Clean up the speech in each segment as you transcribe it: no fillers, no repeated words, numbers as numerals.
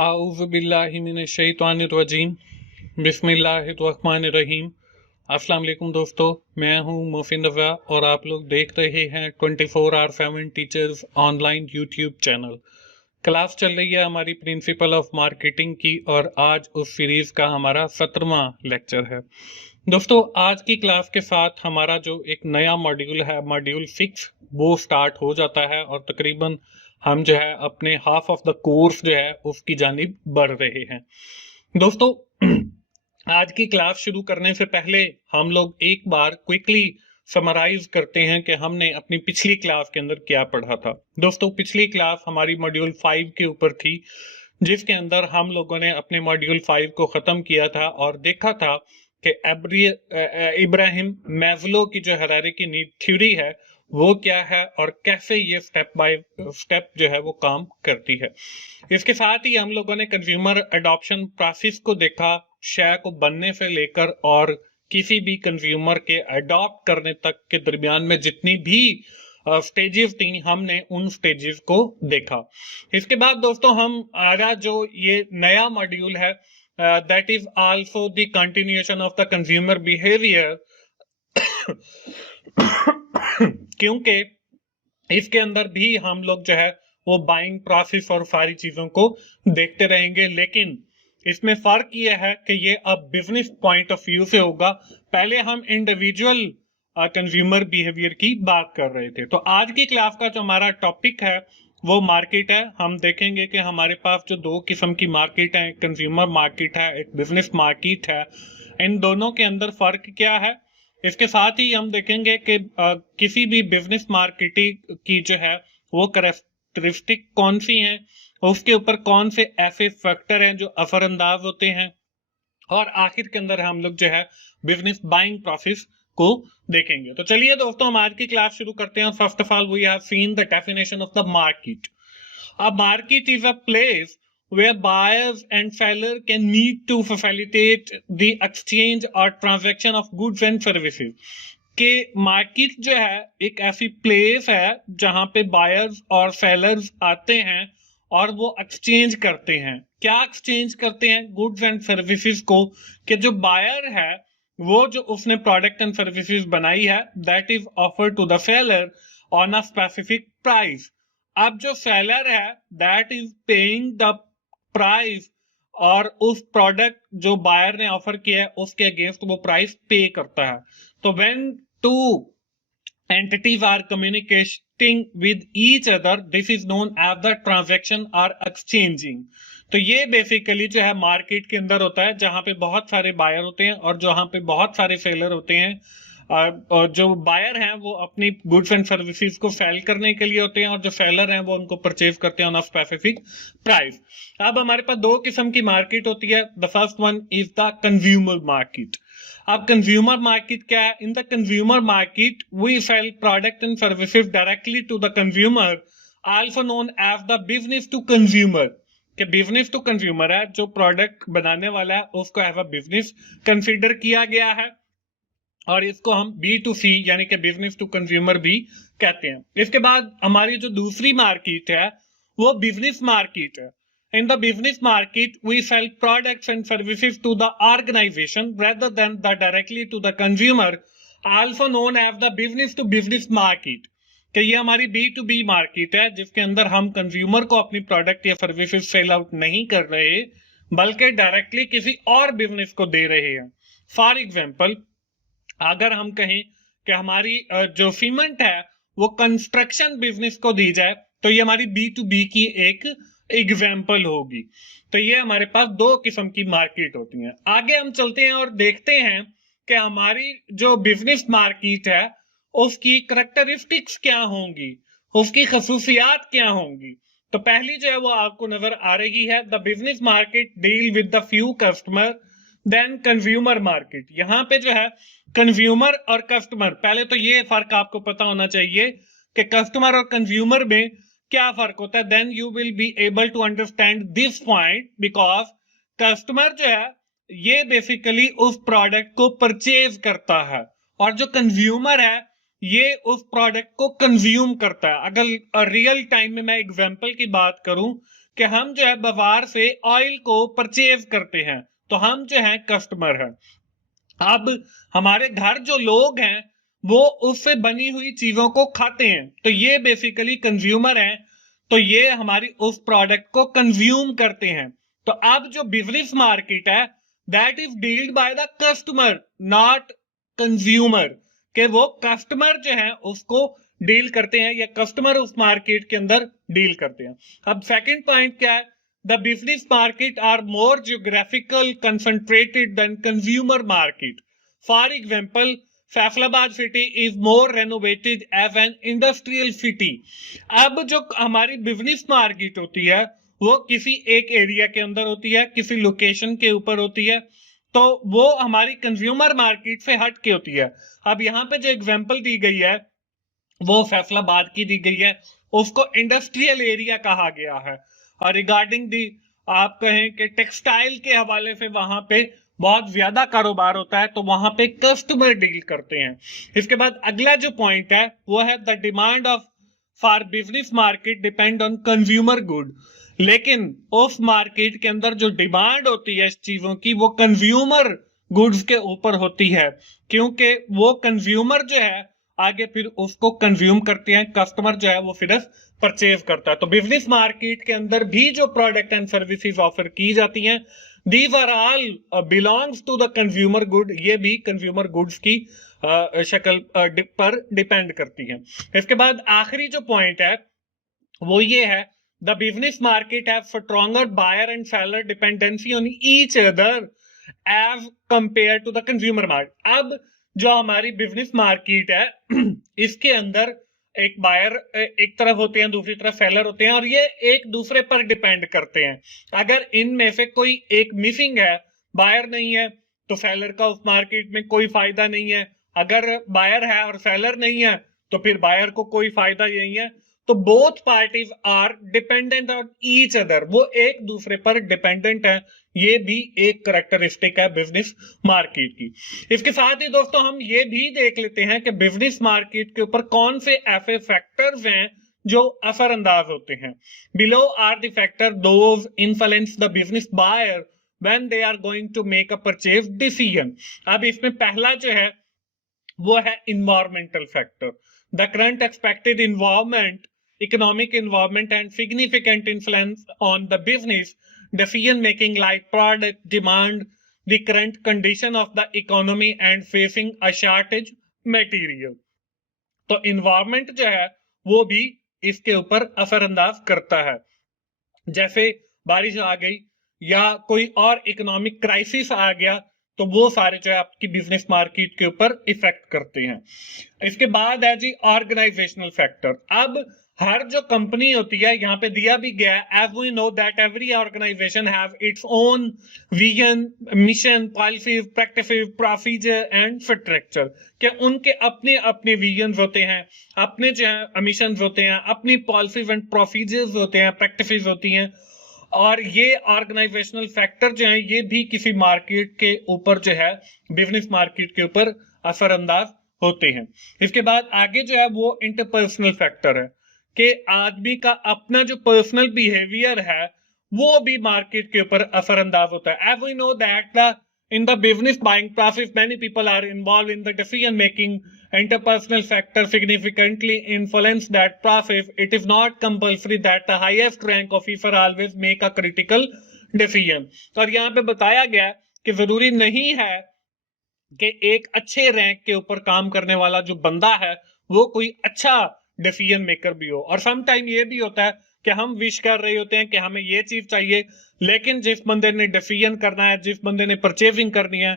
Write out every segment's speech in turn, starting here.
आऊज़ु बिल्लाहि मिनश शैतानिर रजीम बिस्मिल्लाहिर्रहमानिर्रहीम। अस्सलाम वालेकुम दोस्तों, मैं हूं मोहसिन रज़ा और आप लोग देख रहे हैं 24/7 teachers online YouTube channel. Class चल रही है हमारी प्रिंसिपल ऑफ मार्केटिंग की और आज उस सीरीज का हमारा 17वां लेक्चर है। दोस्तों, आज की क्लास के साथ हमारा जो एक नया मॉड्यूल है, मॉड्यूल 6, वो स्टार्ट हो जाता है और तकरीबन हम जो है अपने हाफ ऑफ द कोर्स जो है उसकी जानिब बढ़ रहे हैं। दोस्तों, आज की क्लास शुरू करने से पहले हम लोग एक बार क्विकली समराइज करते हैं कि हमने अपनी पिछली क्लास के अंदर क्या पढ़ा था। दोस्तों, पिछली क्लास हमारी मॉड्यूल 5 के ऊपर थी, जिसके अंदर हम लोगों ने अपने मॉड्यूल 5 को खत्म किया था और देखा था कि इब्राहिम मैस्लो की जो हायरार्की नीड थ्योरी है वो क्या है और कैसे ये स्टेप बाय स्टेप जो है वो काम करती है। इसके साथ ही हम लोगों ने कंज्यूमर अडॉप्शन प्रोसेस को देखा, शेयर को बनने से लेकर और किसी भी कंज्यूमर के अडॉप्ट करने तक के दरमियान में जितनी भी स्टेजेस थी, हमने उन स्टेजेस को देखा। इसके बाद दोस्तों हम आगे जो ये नया मॉड्यूल है, that is also the continuation of the consumer behaviour क्योंकि इसके अंदर भी हम लोग जो है वो बाइंग प्रोसेस और सारी चीजों को देखते रहेंगे, लेकिन इसमें फर्क यह है कि ये अब बिजनेस पॉइंट ऑफ व्यू से होगा। पहले हम इंडिविजुअल कंज्यूमर बिहेवियर की बात कर रहे थे। तो आज की क्लास का जो हमारा टॉपिक है वो मार्केट है। हम देखेंगे कि हमारे पास जो दो किस्म की मार्केट है, एक कंज्यूमर मार्केट है, एक बिजनेस मार्केट है। इन दोनों के अंदर फर्क क्या है। इसके साथ ही हम देखेंगे कि किसी भी बिजनेस मार्केटिंग की जो है वो कैरेक्टरिस्टिक कौन सी हैं, उसके ऊपर कौन से ऐसे फैक्टर हैं जो असरअंदाज होते हैं, और आखिर के अंदर हम लोग जो है बिजनेस बाइंग प्रोसेस को देखेंगे। तो चलिए दोस्तों, हम आज की क्लास शुरू करते हैं। First of all we have seen the definition of the market. A market is a place where buyers and seller can meet to facilitate the exchange or transaction of goods and services। कि market जो है एक ऐसी place है जहां पे buyers और sellers आते हैं और वो एक्सचेंज करते हैं। क्या एक्सचेंज करते हैं? गुड्स एंड सर्विसेज को। कि जो बायर है वो जो उसने प्रोडक्ट एंड सर्विसेज बनाई है, that is offer to the seller on a specific price. अब जो सेलर है that is paying the price, और उस प्रोडक्ट जो बायर ने ऑफर किया है उसके अगेंस्ट वो प्राइस पे करता है। तो when two entities are communicating with each other, this is known as the transaction or exchanging. तो ये बेसिकली जो है मार्केट के अंदर होता है, जहां पे बहुत सारे बायर होते हैं और जहां पे बहुत सारे सेलर होते हैं। और जो बायर हैं वो अपनी गुड्स एंड सर्विसेज को सेल करने के लिए होते हैं, और जो सेलर हैं वो उनको परचेज करते हैं ऑन अ स्पेसिफिक प्राइस। अब हमारे पास दो किस्म की मार्केट होती है। The first one is the consumer market. अब कंज्यूमर मार्केट क्या है? In the consumer market we sell product and services directly to the consumer, also known as the business to consumer. कि बिजनेस टू कंज्यूमर है, जो product बनाने वाला है उसको एज अ बिजनेस कंसिडर किया गया है, और इसको हम B2C यानी कि बिजनेस टू कंज्यूमर भी कहते हैं। इसके बाद हमारी जो दूसरी मार्केट है वो बिजनेस मार्केट है। In the business market we sell products and services to the organization rather than the directly to the consumer, also known as the business to business market. कि ये हमारी B2B मार्केट है, जिसके अंदर हम consumer को अपनी प्रोडक्ट या सर्विसेज सेल आउट नहीं कर रहे, बल्कि डायरेक्टली किसी और बिजनेस को दे रहे हैं। फॉर एग्जाम्पल, अगर हम कहें कि हमारी जो सीमेंट है वो कंस्ट्रक्शन बिजनेस को दी जाए, तो ये हमारी B2B की एक एग्जाम्पल होगी। तो ये हमारे पास दो किस्म की मार्केट होती हैं। आगे हम चलते हैं और देखते हैं कि हमारी जो बिजनेस मार्केट है उसकी करैक्टरिस्टिक्स क्या होंगी, उसकी खसूसियात क्या होंगी। तो पहली जो है वो आपको नजर आ रही है, the business market deal with the few customer than consumer market. यहाँ पे जो है कंज्यूमर और कस्टमर, पहले तो ये फर्क आपको पता होना चाहिए कि कस्टमर और कंज्यूमर में क्या फर्क होता है। Then you will be able to understand this point, because customer जो है ये बेसिकली उस प्रोडक्ट को परचेज करता है, और जो कंज्यूमर है ये उस प्रोडक्ट को कंज्यूम करता है। अगर रियल टाइम में मैं एग्जांपल की बात करूं कि हम जो है बाजार से ऑयल को परचेज करते हैं, तो हम जो है कस्टमर हैं। अब हमारे घर जो लोग हैं वो उससे बनी हुई चीजों को खाते हैं, तो ये बेसिकली कंज्यूमर हैं, तो ये हमारी उस प्रोडक्ट को कंज्यूम करते हैं। तो अब जो बिजनेस मार्केट है that is dealt by the customer not consumer, के वो कस्टमर जो है उसको डील करते हैं या कस्टमर उस मार्केट के अंदर डील करते हैं। अब सेकंड पॉइंट क्या है, the business market are more geographical concentrated than consumer market. For example, Faisalabad city is more renovated as an industrial city. अब जो हमारी बिजनेस मार्केट होती है वो किसी एक एरिया के अंदर होती है, किसी लोकेशन के ऊपर होती है, तो वो हमारी कंज्यूमर मार्केट से हट के होती है। अब यहाँ पे जो एग्जांपल दी गई है वो फैसलाबाद की दी गई है, उसको इंडस्ट्रियल एरिया कहा गया है। और रिगार्डिंग दी आप कहें कि टेक्सटाइल के हवाले से वहां पे बहुत ज्यादा कारोबार होता है, तो वहां पे कस्टमर डील करते हैं। इसके बाद अगला जो पॉइंट है वो है the demand of for business market depend on consumer good. लेकिन उस मार्केट के अंदर जो डिमांड होती है इस चीजों की वो कंज्यूमर गुड्स के ऊपर होती है, क्योंकि वो कंज्यूमर जो है आगे फिर उसको कंज्यूम करते हैं, कस्टमर जो है वो फिर परचेज करता है। तो बिजनेस मार्केट के अंदर भी जो प्रोडक्ट एंड सर्विसेज ऑफर की जाती हैं these are all belongs to the consumer good, ये भी कंज्यूमर गुड्स की शक्ल पर डिपेंड करती हैं। इसके बाद आखिरी जो पॉइंट है वो ये है the business market have stronger buyer and seller dependency on each other as compare to the consumer market. अब जो हमारी बिजनेस मार्केट है इसके अंदर एक बायर एक तरफ होते हैं, दूसरी तरफ सेलर होते हैं, और ये एक दूसरे पर डिपेंड करते हैं। अगर इनमें से कोई एक मिसिंग है, बायर नहीं है, तो सेलर का उस मार्केट में कोई फायदा नहीं है। अगर बायर है और सेलर नहीं है तो फिर बायर को कोई फायदा नहीं है। तो both parties are dependent on each other, वो एक दूसरे पर डिपेंडेंट है। ये भी एक करैक्टरिस्टिक है बिजनेस मार्केट की। इसके साथ ही दोस्तों हम ये भी देख लेते हैं कि बिजनेस मार्केट के ऊपर कौन से ऐसे फैक्टर्स हैं जो असरअंदाज होते हैं। Below are the factor those influence the business buyer when they are going to make a purchase decision. अब इसमें पहला जो है वो है environmental factor. The current expected environment, economic environment and significant influence on the business decision making like product demand, the current condition of the economy and facing a shortage material। तो environment जो है वो भी इसके ऊपर असरअंदाज करता है, जैसे बारिश आ गई या कोई और इकोनॉमिक क्राइसिस आ गया तो वो सारे जो है आपकी बिजनेस मार्केट के ऊपर इफेक्ट करते हैं। इसके बाद है जी ऑर्गेनाइजेशनल फैक्टर। अब हर जो कंपनी होती है यहाँ पे दिया भी गया है as we know that every organization have its own vision, mission, policies, practices, procedure and structure, कि उनके अपने अपने विजन होते हैं, अपने जो है मिशन होते हैं, अपनी पॉलिसीज एंड प्रोसीजर्स होते हैं, प्रैक्टिसेस होती हैं। और ये ऑर्गेनाइजेशनल फैक्टर जो है ये भी किसी मार्केट के ऊपर जो है बिजनेस मार्केट के ऊपर असरअंदाज होते हैं। इसके बाद आगे जो है वो इंटरपर्सनल फैक्टर है कि आदमी का अपना जो पर्सनल बिहेवियर है वो भी मार्केट के ऊपर असरअंदाज होता है। As we know that the in the business buying process many people are involved in the decision making. Interpersonal factor significantly influence that process. It is not compulsory that the highest rank officer always make a critical decision। और यहाँ पे बताया गया कि जरूरी नहीं है कि एक अच्छे रैंक के ऊपर काम करने वाला जो बंदा है वो कोई अच्छा डिसीजन मेकर भी हो। और सम टाइम ये भी होता है कि हम विश कर रहे होते हैं कि हमें ये चीज चाहिए, लेकिन जिस बंदे ने डिसीजन करना है, जिस बंदे ने परचेजिंग करनी है,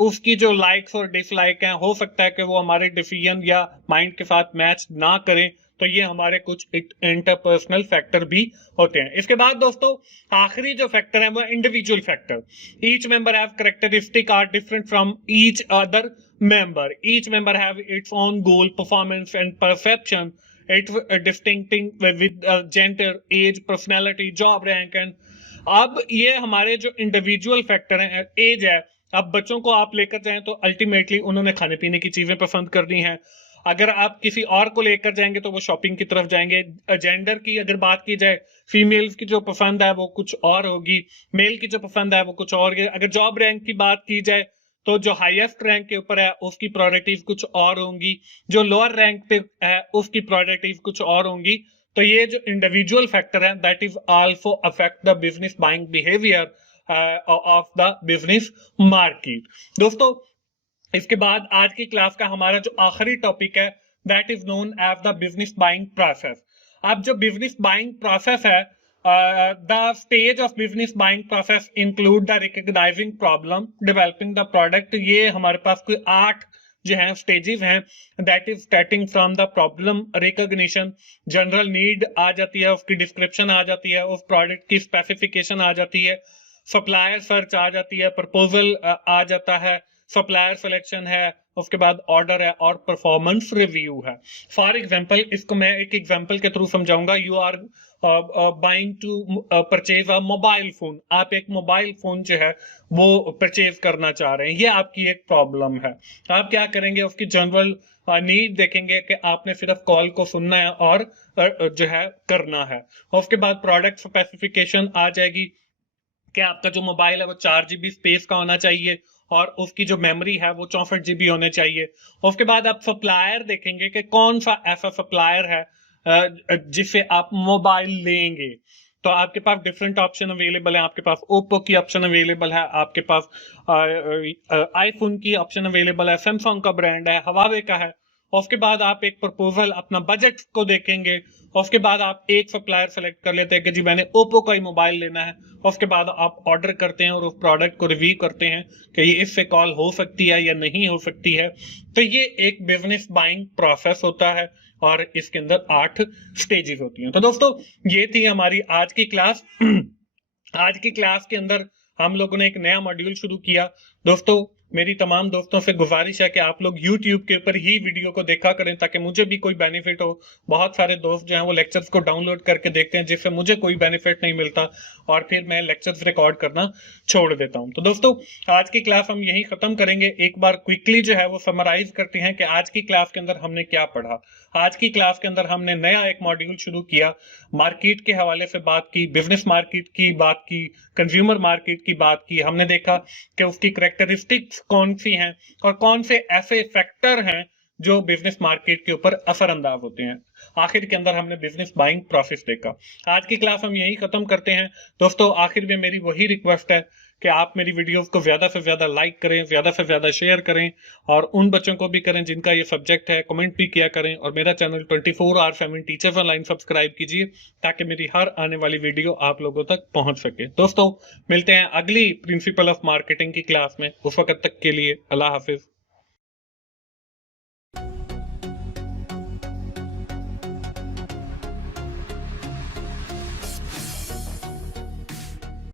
उसकी जो लाइक्स और डिसलाइक हैं हो सकता है कि वो हमारे डिसीजन या माइंड के साथ मैच ना करें। तो ये हमारे कुछ इंटरपर्सनल फैक्टर भी होते हैं। इसके बाद दोस्तों आखिरी जो फैक्टर है वो individual factor. Each member have characteristic are different from each other member. Each member have its own goal, performance and perception, it distincting with gender, age, personality, job rank and. अब ये हमारे जो individual factor है, as है, अब बच्चों को आप लेकर जाएं तो अल्टीमेटली उन्होंने खाने पीने की चीजें पसंद करनी है, अगर आप किसी और को लेकर जाएंगे तो वो शॉपिंग की तरफ जाएंगे। जेंडर की अगर बात की जाए, फीमेल्स की जो पसंद है वो कुछ और होगी, मेल की जो पसंद है वो कुछ और होगी। अगर जॉब रैंक की बात की जाए तो जो हाईएस्ट रैंक के ऊपर है उसकी प्रायोरिटीज कुछ और होंगी, जो लोअर रैंक पे है उसकी प्रायोरिटीज कुछ और होंगी। तो ये जो इंडिविजुअल फैक्टर है that is also affect the business buying behaviour of the business market. दोस्तों, इसके बाद आज की क्लास का हमारा जो आखिरी टॉपिक है that is known as the business buying process. अब जो बिजनेस बाइंग प्रोसेस है, the stage of business buying process include the recognising problem, developing the product. ये हमारे पास कोई 8 जो है स्टेजेस हैं। That is starting from the problem recognition, general need आ जाती है, उसकी डिस्क्रिप्शन आ जाती है, उस प्रोडक्ट की स्पेसिफिकेशन आ जाती है, सप्लायर सर्च आ जाती है, प्रपोजल आ जाता है, सप्लायर सिलेक्शन है, उसके बाद ऑर्डर है और परफॉर्मेंस रिव्यू है। फॉर एग्जांपल, इसको मैं एक एग्जांपल के थ्रू समझाऊंगा। You are buying to purchase a mobile phone. आप एक मोबाइल फोन जो है वो परचेज करना चाह रहे हैं, ये आपकी एक प्रॉब्लम है। आप क्या करेंगे, उसकी जनरल नीड देखेंगे कि आपने सिर्फ कॉल को सुनना है और जो है करना है। उसके बाद प्रोडक्ट स्पेसिफिकेशन आ जाएगी कि आपका जो मोबाइल है वो 4 GB स्पेस का होना चाहिए और उसकी जो मेमोरी है वो 64 GB होने चाहिए। उसके बाद आप सप्लायर देखेंगे कि कौन सा ऐसा सप्लायर है जिससे आप मोबाइल लेंगे। तो आपके पास डिफरेंट ऑप्शन अवेलेबल है। आपके पास ओप्पो की ऑप्शन अवेलेबल है, आपके पास आईफोन की ऑप्शन अवेलेबल है, सैमसंग का ब्रांड है, हवावे का है। उसके बाद आप एक प्रपोजल अपना बजट को देखेंगे। उसके बाद आप एक सप्लायर सेलेक्ट कर लेते हैं कि जी मैंने ओप्पो का ही मोबाइल लेना है। उसके बाद आप ऑर्डर करते हैं और उस प्रोडक्ट को रिव्यू करते हैं कि ये इससे कॉल हो सकती है या नहीं हो सकती है। तो ये एक बिजनेस बाइंग प्रोसेस होता है और इसके अंदर 8 स्टेजेस होती हैं। तो दोस्तों, ये थी हमारी आज की क्लास। आज की क्लास के अंदर हम लोगों ने एक नया मॉड्यूल शुरू किया। दोस्तों, मेरी तमाम दोस्तों से गुजारिश है कि आप लोग YouTube के ऊपर ही वीडियो को देखा करें ताकि मुझे भी कोई बेनिफिट हो। बहुत सारे दोस्त जो हैं वो लेक्चर्स को डाउनलोड करके देखते हैं जिससे मुझे कोई बेनिफिट नहीं मिलता और फिर मैं लेक्चर्स रिकॉर्ड करना छोड़ देता हूं। तो दोस्तों, आज की क्लास हम यही खत्म करेंगे। एक बार क्विकली जो है वो समराइज करते हैं कि आज की क्लास के अंदर हमने क्या पढ़ा। आज की क्लास के अंदर हमने नया एक मॉड्यूल शुरू किया, मार्केट के हवाले से बात की, बिजनेस मार्केट की बात की, कंज्यूमर मार्केट की बात की। हमने देखा कि उसकी कैरेक्टरिस्टिक्स कौन सी हैं और कौन से ऐसे फैक्टर हैं जो बिजनेस मार्केट के ऊपर असरअंदाज होते हैं। आखिर के अंदर हमने बिजनेस बाइंग प्रोसेस देखा। आज की क्लास हम यही खत्म करते हैं। दोस्तों, आखिर में मेरी वही रिक्वेस्ट है कि आप मेरी वीडियोस को ज्यादा से ज्यादा लाइक करें, ज्यादा से ज्यादा शेयर करें और उन बच्चों को भी करें जिनका ये सब्जेक्ट है, कमेंट भी किया करें और मेरा चैनल 24/7 टीचर्स ऑनलाइन सब्सक्राइब कीजिए ताकि मेरी हर आने वाली वीडियो आप लोगों तक पहुंच सके। दोस्तों, मिलते हैं अगली प्रिंसिपल ऑफ मार्केटिंग की क्लास में। उस वक्त तक के लिए अल्लाह हाफिज।